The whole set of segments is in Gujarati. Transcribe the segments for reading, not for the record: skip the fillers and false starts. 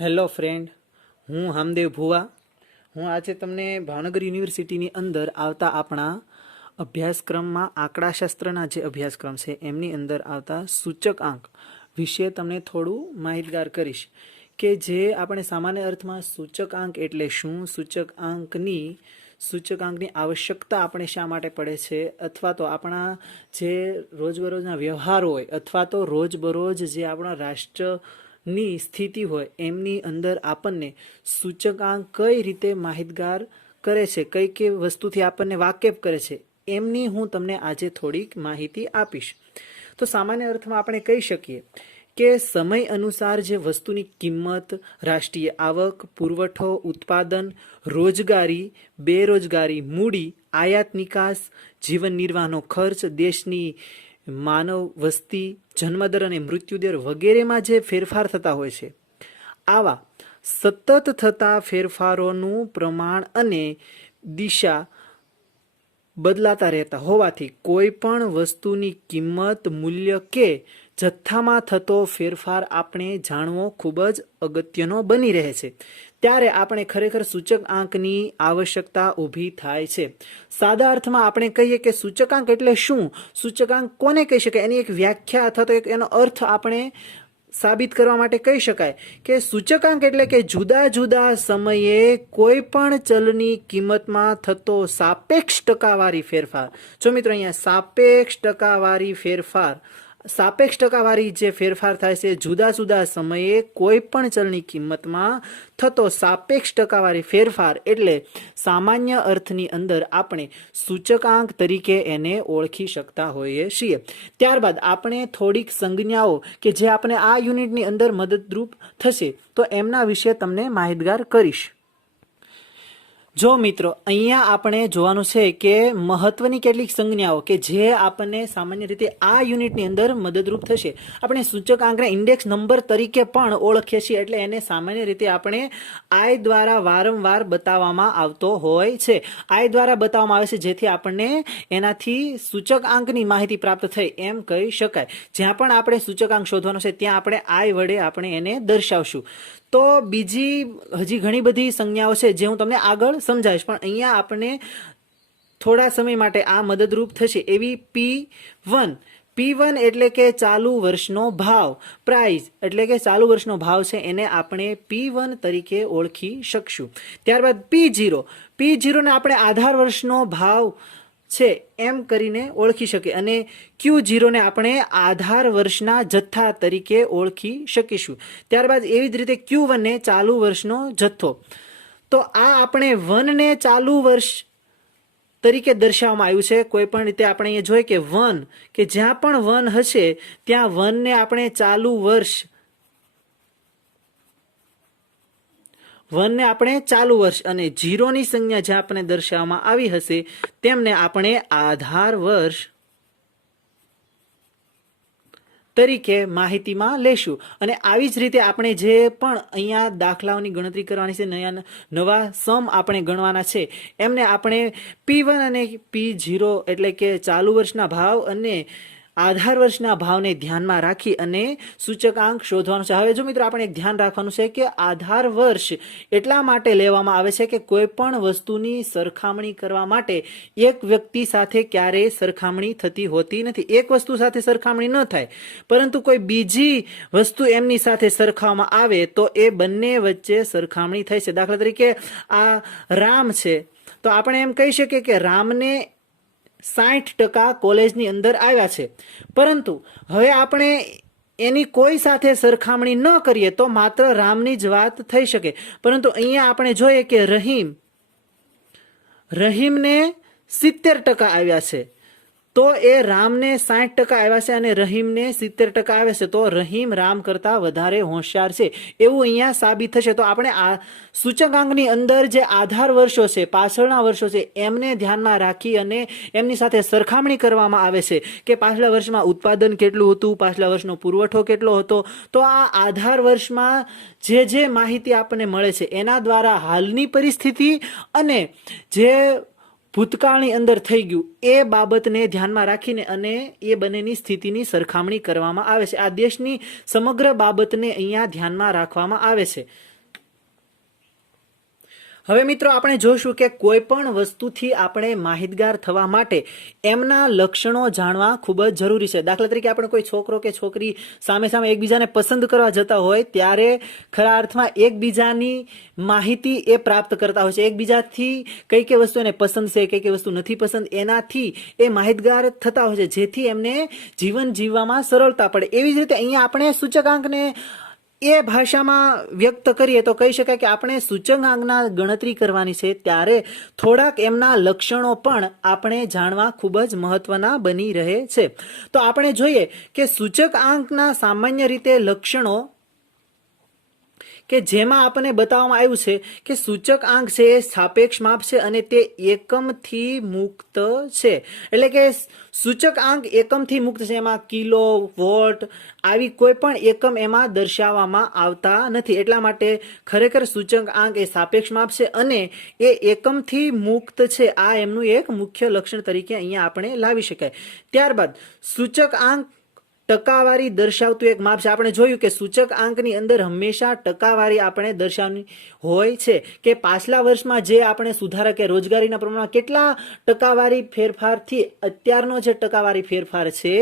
હેલો ફ્રેન્ડ, હું હામદેવ ભુવા. હું આજે તમને ભાવનગર યુનિવર્સિટીની અંદર આવતા આપણા અભ્યાસક્રમમાં આંકડાશાસ્ત્રના જે અભ્યાસક્રમ છે એમની અંદર આવતા સૂચકાંક વિશે તમને થોડું માહિતગાર કરીશ કે જે આપણે સામાન્ય અર્થમાં સૂચકાંક એટલે શું, સૂચકાંકની આવશ્યકતા આપણે શા માટે પડે છે, અથવા તો આપણા જે રોજબરોજના વ્યવહારો હોય અથવા તો રોજબરોજ જે આપણા રાષ્ટ્રની સ્થિતિ હોય એમની અંદર આપણને સૂચકાંક કઈ રીતે માહિતગાર કરે છે, કઈ કઈ વસ્તુથી આપણને વાકેફ કરે છે, એમની હું તમને આજે થોડીક માહિતી આપીશ. તો સામાન્ય અર્થમાં આપણે કહી શકીએ કે સમય અનુસાર જે વસ્તુની કિંમત, રાષ્ટ્રીય આવક, પુરવઠો, ઉત્પાદન, રોજગારી, બેરોજગારી, મૂડી, આયાત નિકાસ, જીવન નિર્વાહનો ખર્ચ, દેશની માનવ વસ્તી, જન્મદર અને મૃત્યુદર વગેરેમાં જે ફેરફાર થતા હોય છે, આવા સતત થતા ફેરફારોનું પ્રમાણ અને દિશા બદલાતા રહેતા હોવાથી કોઈ પણ વસ્તુની કિંમત, મૂલ્ય કે જથ્થામાં થતો ફેરફાર આપણે જાણવો ખૂબ જ અગત્યનો બની રહે છે. ત્યારે આપણે ખરેખર સૂચકાંકની આવશ્યકતા ઊભી થાય છે. સાદા અર્થમાં આપણે કહીએ કે સૂચકાંક એટલે શું, સૂચકાંક કોને કહી શકાય, એની એક વ્યાખ્યા અથવા તો એનો અર્થ આપણે સાબિત કરવા માટે કહી શકાય કે સૂચકાંક એટલે કે જુદા જુદા સમયે કોઈ પણ ચલની કિંમતમાં થતો સાપેક્ષ ટકાવારી ફેરફાર. જો મિત્રો અહીંયા સાપેક્ષ ટકાવારી જે ફેરફાર થાય છે જુદા જુદા સમયે કોઈ પણ ચલની કિંમતમાં થતો સાપેક્ષ ટકાવારી ફેરફાર એટલે સામાન્ય અર્થની અંદર આપણે સૂચકાંક તરીકે એને ઓળખી શકતા હોઈએ છીએ. ત્યારબાદ આપણે થોડીક સંજ્ઞાઓ કે જે આપણે આ યુનિટની અંદર મદદરૂપ થશે તો એમના વિશે તમને માહિતગાર કરીશ. જો મિત્રો અહીંયા આપણે જોવાનું છે કે મહત્વની કેટલીક સંજ્ઞાઓ કે જે આપણને સામાન્ય રીતે આ યુનિટની અંદર મદદરૂપ થશે. આપણે સૂચકાંકના ઇન્ડેક્સ નંબર તરીકે પણ ઓળખીએ છીએ, એટલે એને સામાન્ય રીતે આપણે આઈ દ્વારા વારંવાર બતાવવામાં આવતો હોય છે. આઈ દ્વારા બતાવવામાં આવે છે જેથી આપણને એનાથી સૂચકાંકની માહિતી પ્રાપ્ત થઈ એમ કહી શકાય. જ્યાં પણ આપણે સૂચકાંક શોધવાનો છે ત્યાં આપણે આઈ વડે આપણે એને દર્શાવશું. તો બીજી હજી ઘણી બધી સંજ્ઞાઓ છે જે હું તમને આગળ સમજાવીશ, પણ અહીંયા આપણને થોડા સમય માટે આ મદદરૂપ થશે એવી P1 એટલે કે ચાલુ વર્ષનો ભાવ, પ્રાઇસ એટલે કે ચાલુ વર્ષનો ભાવ છે એને આપણે P1 તરીકે ઓળખી શકશું. ત્યારબાદ P0 ને આપણે આધાર વર્ષનો ભાવ છે એમ કરીને ઓળખી શકીએ અને Q0 ને આપણે આધાર વર્ષના જથ્થા તરીકે ઓળખી શકીશું. ત્યારબાદ એવી જ રીતે Q1 ને ચાલુ વર્ષનો જથ્થો. તો આ આપણે 1 ને ચાલુ વર્ષ તરીકે દર્શાવવામાં આવ્યું છે. કોઈ પણ રીતે આપણે અહીંયા જોઈએ કે 1 કે જ્યાં પણ 1 હશે ત્યાં 1 ને આપણે ચાલુ વર્ષ, 1 ને આપણે ચાલુ વર્ષ અને 0 ની સંજ્ઞા જ્યાં આપણે દર્શાવવામાં આવી હશે તેમને આપણે આધાર વર્ષ તરીકે માહિતીમાં લેશું. અને આવી જ રીતે આપણે જે પણ અહીંયા દાખલાઓની ગણતરી કરવાની છે, નવા સમ આપણે ગણવાના છે, એમને આપણે P1 અને P0 એટલે કે ચાલુ વર્ષના ભાવ અને આધાર વર્ષના ભાવને ધ્યાનમાં રાખી અને સૂચકાંક શોધવાનો છે. હવે જો મિત્રો આપણે એક ધ્યાન રાખવાનું છે કે આધાર વર્ષ એટલા માટે લેવામાં આવે છે કે કોઈ પણ વસ્તુની સરખામણી કરવા માટે એક વ્યક્તિ સાથે ક્યારેય સરખામણી થતી હોતી નથી. એક વસ્તુ સાથે સરખામણી ન થાય પરંતુ કોઈ બીજી વસ્તુ એમની સાથે સરખાવવામાં આવે તો એ બંને વચ્ચે સરખામણી થાય છે. દાખલા તરીકે આ રામ છે તો આપણે એમ કહી શકીએ કે રામને 60% કોલેજની અંદર આવ્યા છે, પરંતુ હવે આપણે એની કોઈ સાથે સરખામણી ન કરીએ તો માત્ર રામની જ વાત થઈ શકે. પરંતુ અહીંયા આપણે જોઈએ કે રહીમને 70% આવ્યા છે, તો એ રામને 60% આવ્યા છે અને રહીમને 70% આવે છે, તો રહીમ રામ કરતા વધારે હોશિયાર છે એવું અહીંયા સાબિત થશે. તો આપણે આ સૂચકાંકની અંદર જે આધાર વર્ષો છે, પાછળના વર્ષો છે, એમને ધ્યાનમાં રાખી અને એમની સાથે સરખામણી કરવામાં આવે છે કે પાછલા વર્ષમાં ઉત્પાદન કેટલું હતું, પાછલા વર્ષનો પુરવઠો કેટલો હતો. તો આ આધાર વર્ષમાં જે માહિતી આપણને મળે છે એના દ્વારા હાલની પરિસ્થિતિ અને જે ભૂતકાળની અંદર થઈ ગયું એ બાબતને ધ્યાનમાં રાખીને અને એ બંનેની સ્થિતિની સરખામણી કરવામાં આવે છે. આ દેશની સમગ્ર બાબતને અહીંયા ધ્યાનમાં રાખવામાં આવે છે. હવે મિત્રો આપણે જોશું કે કોઈ પણ વસ્તુથી આપણે માહિતગાર થવા માટે એમના લક્ષણો જાણવા ખૂબ જ જરૂરી છે. દાખલા તરીકે આપણે કોઈ છોકરો કે છોકરી સામે સામે એકબીજાને પસંદ કરવા જતા હોય ત્યારે ખરા અર્થમાં એકબીજાની માહિતી એ પ્રાપ્ત કરતા હોય છે. એકબીજાથી કઈ કઈ વસ્તુ એને પસંદ છે, કઈ કઈ વસ્તુ નથી પસંદ, એનાથી એ માહિતગાર થતા હોય છે, જેથી એમને જીવન જીવવામાં સરળતા પડે. એવી જ રીતે અહીંયા આપણે સૂચકાંકને એ ભાષામાં વ્યક્ત કરીએ તો કહી શકાય કે આપણે સૂચકાંકના ગણતરી કરવાની છે ત્યારે થોડાક એમના લક્ષણો પણ આપણે જાણવા ખૂબ જ મહત્વના બની રહે છે. તો આપણે જોઈએ કે સૂચકાંકના સામાન્ય રીતે લક્ષણો કે જેમાં આપણને બતાવવામાં આવ્યું છે કે સૂચકાંક છે એ સાપેક્ષ માપ છે અને તે એકમથી મુક્ત છે. એટલે કે સૂચકાંક એકમથી મુક્ત છે. એમાં કિલો, વોટ આવી કોઈ પણ એકમ એમાં દર્શાવવામાં આવતા નથી. એટલા માટે ખરેખર સૂચકાંક એ સાપેક્ષ માપ છે અને એ એકમથી મુક્ત છે. આ એમનું એક મુખ્ય લક્ષણ તરીકે અહીંયા આપણે લાવી શકાય. ત્યારબાદ સૂચકાંક ટકાવારી દર્શાવતું એક માપ છે. આપણે જોયું કે સૂચકાંકની અંદર હંમેશા ટકાવારી આપણે દર્શાવવાની હોય છે કે પાછલા વર્ષમાં જે આપણે સુધારા કે રોજગારીના પ્રમાણમાં કેટલા ટકાવારી ફેરફારથી અત્યારનો જે ટકાવારી ફેરફાર છે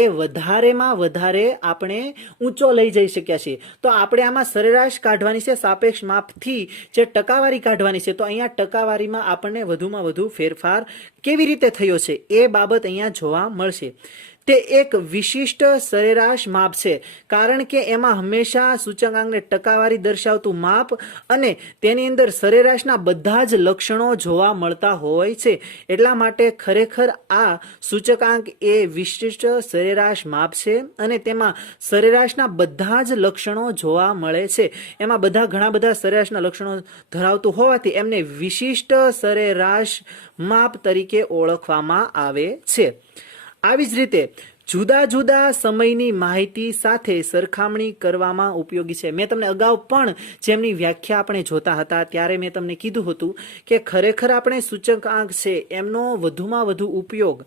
એ વધારેમાં વધારે આપણે ઊંચો લઈ જઈ શક્યા છીએ. તો આપણે આમાં સરેરાશ કાઢવાની છે, સાપેક્ષ માપથી જે ટકાવારી કાઢવાની છે. તો અહીંયા ટકાવારીમાં આપણને વધુમાં વધુ ફેરફાર કેવી રીતે થયો છે એ બાબત અહીંયા જોવા મળશે. તે એક વિશિષ્ટ સરેરાશ માપ છે કારણ કે એમાં હંમેશા સૂચકાંકને ટકાવારી દર્શાવતું માપ અને તેની અંદર સરેરાશના બધા જ લક્ષણો જોવા મળતા હોય છે. એટલા માટે ખરેખર આ સૂચકાંક એ વિશિષ્ટ સરેરાશ માપ છે અને તેમાં સરેરાશના બધા જ લક્ષણો જોવા મળે છે. એમાં ઘણા બધા સરેરાશના લક્ષણો ધરાવતું હોવાથી એમને વિશિષ્ટ સરેરાશ માપ તરીકે ઓળખવામાં આવે છે. આવી જ રીતે જુદા જુદા સમયની માહિતી સાથે સરખામણી કરવામાં ઉપયોગી છે. મેં તમને અગાઉ પણ જેમની વ્યાખ્યા આપણે જોતા હતા ત્યારે મેં તમને કીધું હતું કે ખરેખર આપણે સૂચકાંક છે એમનો વધુમાં વધુ ઉપયોગ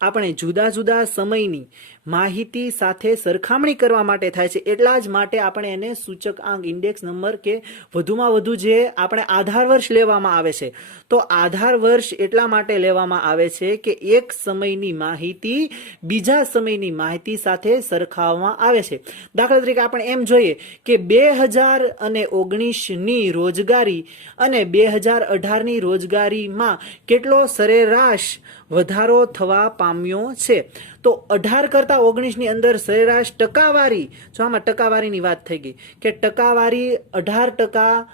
આપણે જુદા જુદા સમયની માહિતી સાથે સરખામણી કરવા માટે થાય છે. એટલા જ માટે આપણે એને સૂચકાંક ઇન્ડેક્સ નંબર કે વધુમાં વધુ જે આપણે આધાર વર્ષ લેવામાં આવે છે. તો આધાર વર્ષ એટલા માટે લેવામાં આવે છે કે એક સમયની માહિતી બીજા સમયની માહિતી સાથે સરખાવવામાં આવે છે. દાખલા તરીકે આપણે એમ જોઈએ કે 2019ની રોજગારી અને 2018ની રોજગારીમાં કેટલો સરેરાશ વધારો થવા પામ્યો છે. તો 18 કરતા 19ની અંદર સરેરાશ ટકાવારી, જો આમાં ટકાવારીની વાત થઈ ગઈ કે ટકાવારી 18%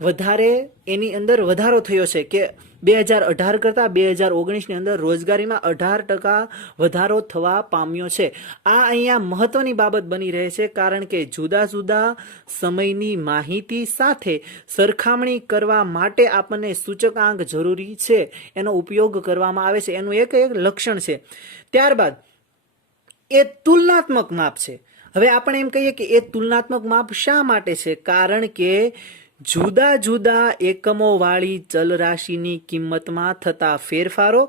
વધારે એની અંદર વધારો થયો છે કે 2018 કરતા 2019ની અંદર રોજગારીમાં 18% વધારો થવા પામ્યો છે. આ અહીંયા મહત્વની બાબત બની રહે છે કારણ કે જુદા જુદા સમયની માહિતી સાથે સરખામણી કરવા માટે આપણને સૂચકાંક જરૂરી છે, એનો ઉપયોગ કરવામાં આવે છે. એનું એક લક્ષણ છે. ત્યારબાદ એ તુલનાત્મક માપ છે. હવે આપણે એમ કહીએ કે એ તુલનાત્મક માપ શા માટે છે? કારણ કે જુદા જુદા એકમો વાળી ચલ રાશિની કિંમતમાં થતા ફેરફારો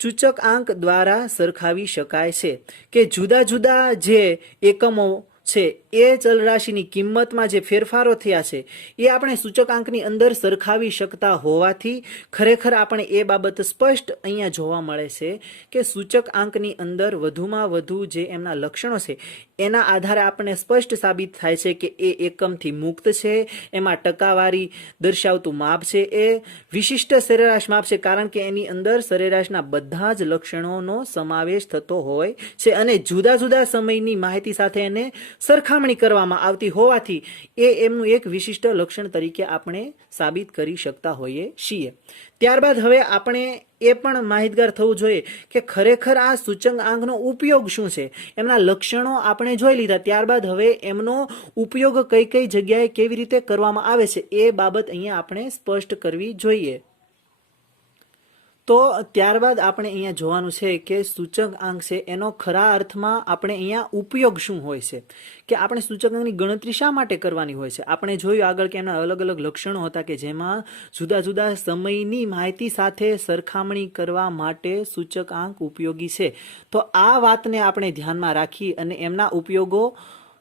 સૂચકાંક દ્વારા સરખાવી શકાય છે. કે જુદા જુદા જે એકમો છે એ ચલ રાશિની કિંમતમાં જે ફેરફારો થયા છે એ આપણે સૂચકાંકની અંદર સરખાવી શકતા હોવાથી ખરેખર આપણે એ બાબત સ્પષ્ટ અહીંયા જોવા મળે છે કે સૂચકાંકની અંદર વધુમાં વધુ જે એમના લક્ષણો છે એના આધારે આપણને સ્પષ્ટ સાબિત થાય છે કે એ એકમથી મુક્ત છે, એમાં ટકાવારી દર્શાવતું માપ છે એ વિશિષ્ટ સરેરાશ માપ છે કારણ કે એની અંદર સરેરાશના બધા જ લક્ષણોનો સમાવેશ થતો હોય છે અને જુદા જુદા સમયની માહિતી સાથે એને સરખામણી કરવામાં આવતી હોવાથી એ એમનું એક વિશિષ્ટ લક્ષણ તરીકે આપણે સાબિત કરી શકતા હોઈએ છીએ. ત્યારબાદ હવે આપણે એ પણ માહિતગાર થવું જોઈએ કે ખરેખર આ સૂચકાંકનો ઉપયોગ શું છે. એમના લક્ષણો આપણે જોઈ લીધા, ત્યારબાદ હવે એમનો ઉપયોગ કઈ કઈ જગ્યાએ કેવી રીતે કરવામાં આવે છે એ બાબત અહીંયા આપણે સ્પષ્ટ કરવી જોઈએ. તો ત્યારબાદ આપણે અહીંયા જોવાનું છે કે સૂચકાંક છે એનો ખરા અર્થમાં આપણે અહીંયા ઉપયોગ શું હોય છે, કે આપણે સૂચકાંકની ગણતરી શા માટે કરવાની હોય છે. આપણે જોયું આગળ કે એમના અલગ અલગ લક્ષણો હતા કે જેમાં જુદા જુદા સમયની માહિતી સાથે સરખામણી કરવા માટે સૂચકાંક ઉપયોગી છે. તો આ વાતને આપણે ધ્યાનમાં રાખી અને એમના ઉપયોગો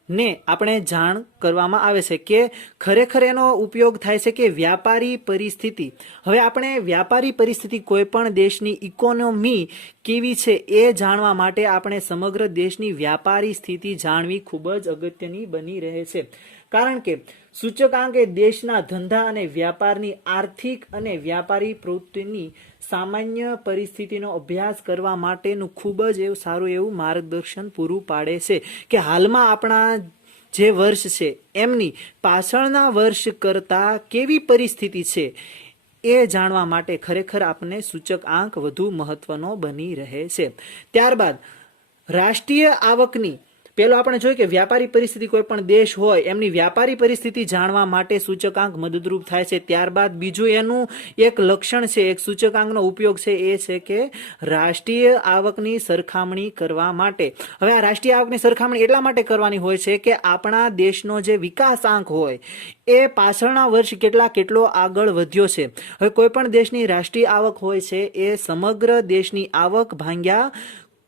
ને આપણે જાણ કરવામાં આવે છે કે ખરેખર એનો ઉપયોગ થાય છે કે વ્યાપારી પરિસ્થિતિ. હવે આપણે વ્યાપારી પરિસ્થિતિ કોઈ પણ દેશની ઇકોનોમી કેવી છે એ જાણવા માટે આપણે સમગ્ર દેશની વ્યાપારી સ્થિતિ જાણવી ખૂબ જ અગત્યની બની રહે છે. કારણ કે સૂચકાંક એ દેશના ધંધા અને વ્યાપારની આર્થિક અને વ્યાપારી પ્રવૃત્તિની સામાન્ય પરિસ્થિતિનો અભ્યાસ કરવા માટેનું ખૂબ જ એવું સારું એવું માર્ગદર્શન પૂરું પાડે છે કે હાલમાં આપણા જે વર્ષ છે એમની પાછળના વર્ષ કરતાં કેવી પરિસ્થિતિ છે એ જાણવા માટે ખરેખર આપણને સૂચકાંક વધુ મહત્વનો બની રહે છે. ત્યારબાદ રાષ્ટ્રીય આવકની પેલો આપણે જોઈએ કે વ્યાપારી પરિસ્થિતિ કોઈ પણ દેશ હોય એમની વ્યાપારી પરિસ્થિતિ જાણવા માટે સૂચકાંક મદદરૂપ થાય છે. ત્યારબાદ બીજું એનું એક લક્ષણ છે, એક સૂચકાંકનો ઉપયોગ છે એ છે કે રાષ્ટ્રીય આવકની સરખામણી કરવા માટે. હવે આ રાષ્ટ્રીય આવકની સરખામણી એટલા માટે કરવાની હોય છે કે આપણા દેશનો જે વિકાસાંક હોય એ પાછળના વર્ષ કેટલો આગળ વધ્યો છે. હવે કોઈ પણ દેશની રાષ્ટ્રીય આવક હોય છે એ સમગ્ર દેશની આવક ભાગ્યા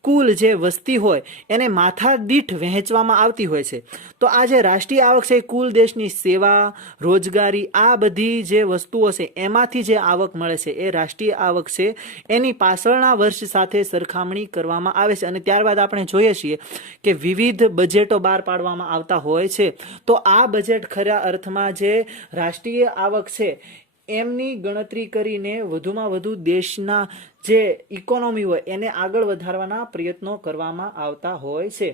કુલ જે વસ્તી હોય એને માથા દીઠ વહેંચવામાં આવતી હોય છે. તો આ જે રાષ્ટ્રીય આવક છે કુલ દેશની સેવા, રોજગારી, આ બધી જે વસ્તુઓ છે એમાંથી જે આવક મળે છે એ રાષ્ટ્રીય આવક છે એની પાછળના વર્ષ સાથે સરખામણી કરવામાં આવે છે. અને ત્યારબાદ આપણે જોઈએ છીએ કે વિવિધ બજેટો બહાર પાડવામાં આવતા હોય છે. તો આ બજેટ ખરા અર્થમાં જે રાષ્ટ્રીય આવક છે એમની ગણતરી કરીને વધુમાં વધુ દેશના જે ઇકોનોમી હોય એને આગળ વધારવાના પ્રયત્નો કરવામાં આવતા હોય છે.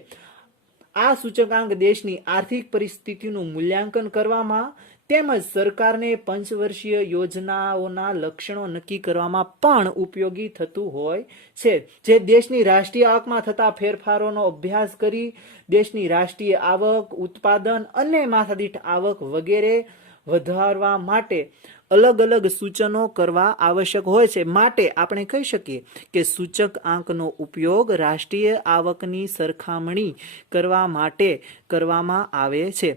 આ સૂચકાંક દેશની આર્થિક પરિસ્થિતિનું મૂલ્યાંકન કરવામાં તેમજ સરકારને પંચવર્ષીય યોજનાઓના લક્ષણો નક્કી કરવામાં પણ ઉપયોગી થતું હોય છે. જે દેશની રાષ્ટ્રીય આવકમાં થતા ફેરફારોનો અભ્યાસ કરી દેશની રાષ્ટ્રીય આવક, ઉત્પાદન અને માથાદીઠ આવક વગેરે વધારવા માટે અલગ અલગ સૂચનો કરવા આવશ્યક હોય છે. માટે આપણે કહી શકીએ કે સૂચકાંકનો ઉપયોગ રાષ્ટ્રીય આવકની સરખામણી કરવા માટે કરવામાં આવે છે.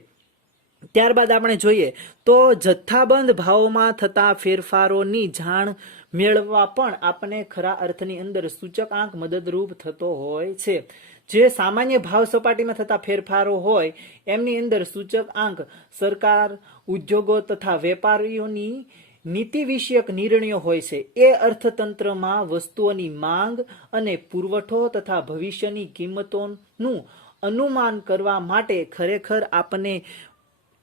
ત્યારબાદ આપણે જોઈએ તો જથ્થાબંધ ભાવોમાં થતા ફેરફારોની જાણ મેળવવા પણ આપણને ખરા અર્થની અંદર સૂચકાંક મદદરૂપ થતો હોય છે. જે સામાન્ય ભાવ સપાટીમાં થતા ફેરફારો હોય એમની અંદર સૂચકાંક સરકાર, ઉદ્યોગો તથા વેપારીઓની નીતિ વિષયક નિર્ણયો હોય છે. એ અર્થતંત્રમાં વસ્તુઓની માંગ અને પુરવઠો તથા ભવિષ્યની કિંમતોનું અનુમાન કરવા માટે ખરેખર આપણને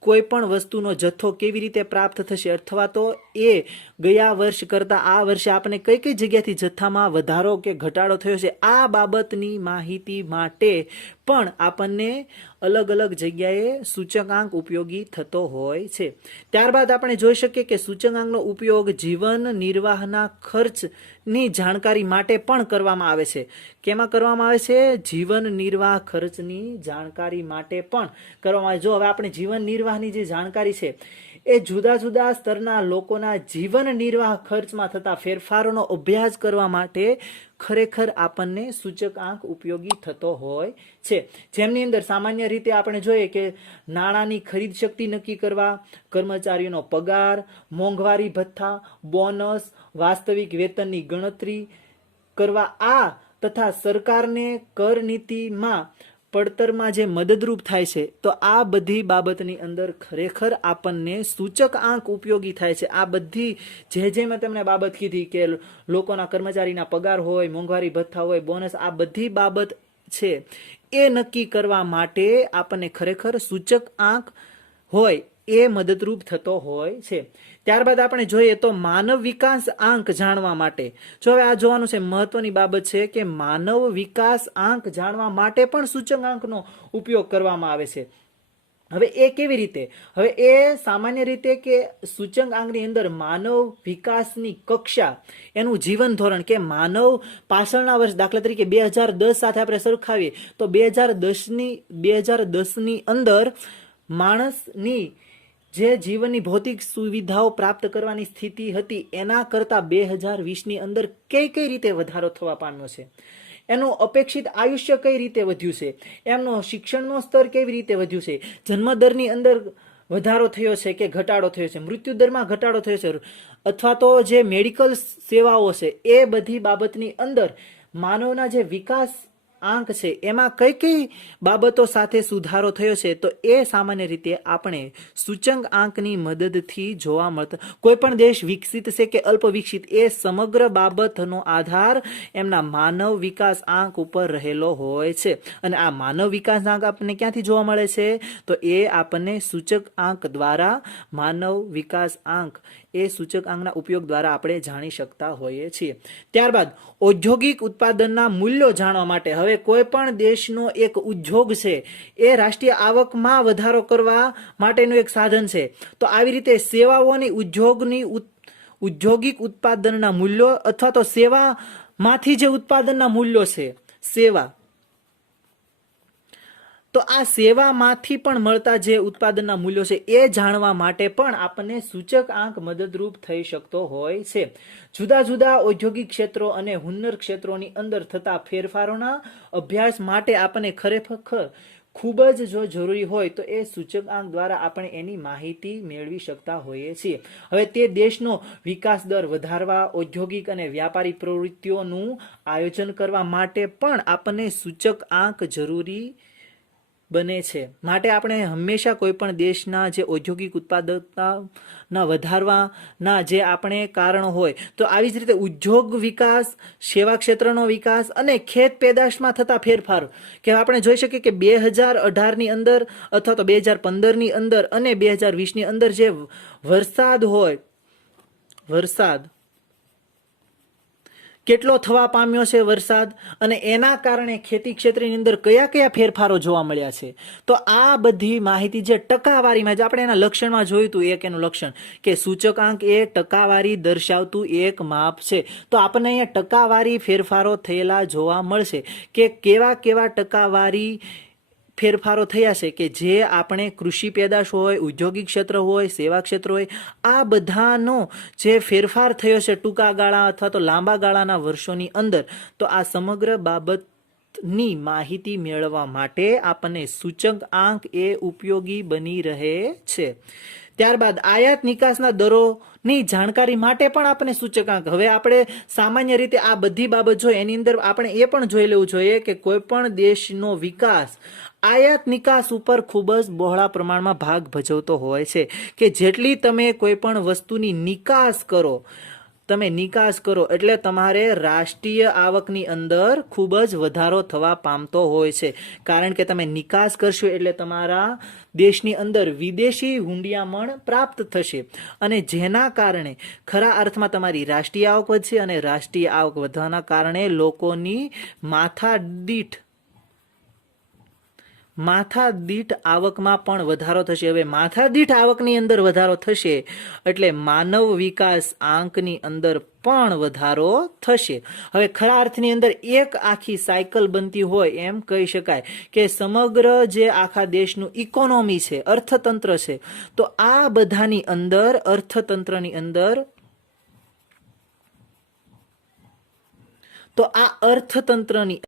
કોઈ પણ વસ્તુનો જથ્થો કેવી રીતે પ્રાપ્ત થશે અથવા તો એ ગયા વર્ષ કરતાં આ વર્ષે આપણને કઈ કઈ જગ્યાથી જથ્થામાં વધારો કે ઘટાડો થયો છે આ બાબતની માહિતી માટે પણ આપણને અલગ અલગ જગ્યાએ સૂચકાંક ઉપયોગી થતો હોય છે. ત્યારબાદ આપણે જોઈ શકીએ કે સૂચકાંકનો ઉપયોગ જીવન નિર્વાહના ખર્ચની જાણકારી માટે પણ કરવામાં આવે છે. કેમાં કરવામાં આવે છે? જીવન નિર્વાહ ખર્ચની જાણકારી માટે પણ કરવામાં આવે. જો હવે આપણે જીવન નિર્વાહની જે જાણકારી છે એ જુદા જુદા સ્તરના લોકોના જીવન નિર્વાહ ખર્ચમાં થતા ફેરફારોનો અભ્યાસ કરવા માટે ખરેખર આપણને સૂચકાંક ઉપયોગી થતો હોય છે. જેમની અંદર સામાન્ય રીતે આપણે જોઈએ કે નાણાંની ખરીદ શક્તિ નક્કી કરવા, કર્મચારીઓનો પગાર, મોંઘવારી ભથ્થા, બોનસ, વાસ્તવિક વેતનની ગણતરી કરવા આ તથા સરકારને કર નીતિમાં પડતરમાં જે મદદરૂપ થાય છે તો આ બધી બાબતની અંદર ખરેખર આપણને સૂચકાંક ઉપયોગી થાય છે. આ બધી જે મેં તમને બાબત કીધી કે લોકોના કર્મચારીના પગાર હોય, મોંઘવારી ભથ્થા હોય, બોનસ, આ બધી બાબત છે એ નક્કી કરવા માટે આપણને ખરેખર સૂચકાંક હોય એ મદદરૂપ થતો હોય છે. ત્યારબાદ આપણે જોઈએ તો માનવ વિકાસ આંક જાણવા માટે, જો હવે આ જોવાનું છે મહત્વની બાબત છે કે માનવ વિકાસ આંક જાણવા માટે પણ સૂચકાંકનો ઉપયોગ કરવામાં આવે છે. હવે એ કેવી રીતે? હવે એ સામાન્ય રીતે કે સૂચકાંકની અંદર માનવ વિકાસની કક્ષા, એનું જીવન ધોરણ કે માનવ પાછળના વર્ષ, દાખલા તરીકે 2010 સાથે આપણે સરખાવીએ તો 2010ની અંદર માણસની જે જીવનની ભૌતિક સુવિધાઓ પ્રાપ્ત કરવાની સ્થિતિ હતી એના કરતાં 2020ની અંદર કઈ કઈ રીતે વધારો થવા પામ્યો છે, એનું અપેક્ષિત આયુષ્ય કઈ રીતે વધ્યું છે, એમનો શિક્ષણનો સ્તર કેવી રીતે વધ્યું છે, જન્મદરની અંદર વધારો થયો છે કે ઘટાડો થયો છે, મૃત્યુદરમાં ઘટાડો થયો છે, અથવા તો જે મેડિકલ સેવાઓ છે એ બધી બાબતની અંદર માનવના જે વિકાસ આંક છે એમાં કઈ કઈ બાબતો સાથે સુધારો થયો છે, તો એ સામાન્ય રીતે આપણે સૂચક આંકની મદદથી જોવા મળતા. કોઈ પણ દેશ વિકસિત છે કે અલ્પ વિકસિત એ સમગ્ર બાબતનો આધાર એમના માનવ વિકાસ આંક ઉપર રહેલો હોય છે. અને આ માનવ વિકાસ આંક આપણને ક્યાંથી જોવા મળે છે, તો એ આપણને સૂચક આંક દ્વારા માનવ વિકાસ આંક એ સૂચક આંકના ઉપયોગ દ્વારા આપણે જાણી શકતા હોઈએ છીએ. ત્યારબાદ ઔદ્યોગિક ઉત્પાદનના મૂલ્યો જાણવા માટે હવે કોઈ પણ દેશનો એક ઉદ્યોગ છે એ રાષ્ટ્રીય આવકમાં વધારો કરવા માટેનું એક સાધન છે. તો આવી રીતે સેવાઓની ઔદ્યોગિક ઉત્પાદનના મૂલ્યો અથવા તો સેવામાંથી જે ઉત્પાદનના મૂલ્યો છે સેવા, તો આ સેવામાંથી પણ મળતા જે ઉત્પાદનના મૂલ્યો છે એ જાણવા માટે પણ આપણને સૂચક આંક મદદરૂપ થઈ શકતો હોય છે. જુદા જુદા ઔદ્યોગિક ક્ષેત્રો અને હુન્નર ક્ષેત્રોની અંદર થતા ફેરફારોના અભ્યાસ માટે આપણને ખરેખર ખૂબ જ જો જરૂરી હોય તો એ સૂચક આંક દ્વારા આપણે એની માહિતી મેળવી શકતા હોઈએ છીએ. હવે તે દેશનો વિકાસ દર વધારવા, ઔદ્યોગિક અને વ્યાપારી પ્રવૃત્તિઓનું આયોજન કરવા માટે પણ આપણને સૂચક આંક જરૂરી બને છે. માટે આપણે હંમેશા કોઈ પણ દેશના જે ઔદ્યોગિક ઉત્પાદકતાના વધારવાના જે આપણે કારણો હોય તો આવી જ રીતે ઉદ્યોગ વિકાસ, સેવા ક્ષેત્રનો વિકાસ અને ખેત પેદાશમાં થતા ફેરફારો કે આપણે જોઈ શકીએ કે 2018ની અંદર અથવા તો 2015ની અંદર અને 2020ની અંદર જે વરસાદ હોય, વરસાદ કેટલો થવા પામ્યો છે વરસાદ, અને એના કારણે ખેતી ક્ષેત્રની અંદર કયા કયા ફેરફારો જોવા મળ્યા છે. તો આ બધી માહિતી જે ટકાવારીમાં જે આપણે એના લક્ષણમાં જોયું હતું, એક એનું લક્ષણ કે સૂચકાંક એ ટકાવારી દર્શાવતું એક માપ છે. તો આપણને અહીંયા ટકાવારી ફેરફારો થયેલા જોવા મળશે કે કેવા કેવા ટકાવારી ફેરફારો થયા છે કે જે આપણે કૃષિ પેદાશ હોય, ઔદ્યોગિક ક્ષેત્ર હોય, સેવા ક્ષેત્ર હોય, આ બધાનો જે ફેરફાર થયો છે ટૂંકા ગાળા અથવા તો લાંબા ગાળાના વર્ષોની અંદર, તો આ સમગ્ર બાબતની માહિતી મેળવવા માટે આપણને સૂચક આંક એ ઉપયોગી બની રહે છે. ત્યારબાદ આયાત નિકાસના દરોની જાણકારી માટે પણ આપણે સૂચકાંક, હવે આપણે સામાન્ય રીતે આ બધી બાબત જોઈએ એની અંદર આપણે એ પણ જોઈ લેવું જોઈએ કે કોઈ પણ દેશનો વિકાસ આયાત નિકાસ ઉપર ખૂબ જ બહોળા પ્રમાણમાં ભાગ ભજવતો હોય છે. કે જેટલી તમે કોઈ પણ વસ્તુની નિકાસ કરો, તમે નિકાસ કરો એટલે તમારે રાષ્ટ્રીય આવકની અંદર ખૂબ જ વધારો થવા પામતો હોય છે. કારણ કે તમે નિકાસ કરશો એટલે તમારા દેશની અંદર વિદેશી હુંડિયામણ પ્રાપ્ત થશે અને જેના કારણે ખરા અર્થમાં તમારી રાષ્ટ્રીય આવક વધશે અને રાષ્ટ્રીય આવક વધવાના કારણે લોકોની માથાદીઠ આવકમાં પણ વધારો થશે. હવે માથાદીઠ આવકની અંદર વધારો થશે એટલે માનવ વિકાસ આંકની અંદર પણ વધારો થશે. હવે ખરા અર્થની અંદર એક આખી સાયકલ બનતી હોય એમ કહી શકાય કે સમગ્ર જે આખા દેશનું ઇકોનોમી છે, અર્થતંત્ર છે, તો આ બધાની અંદર અર્થતંત્રની અંદર તો આ અર્થતંત્રની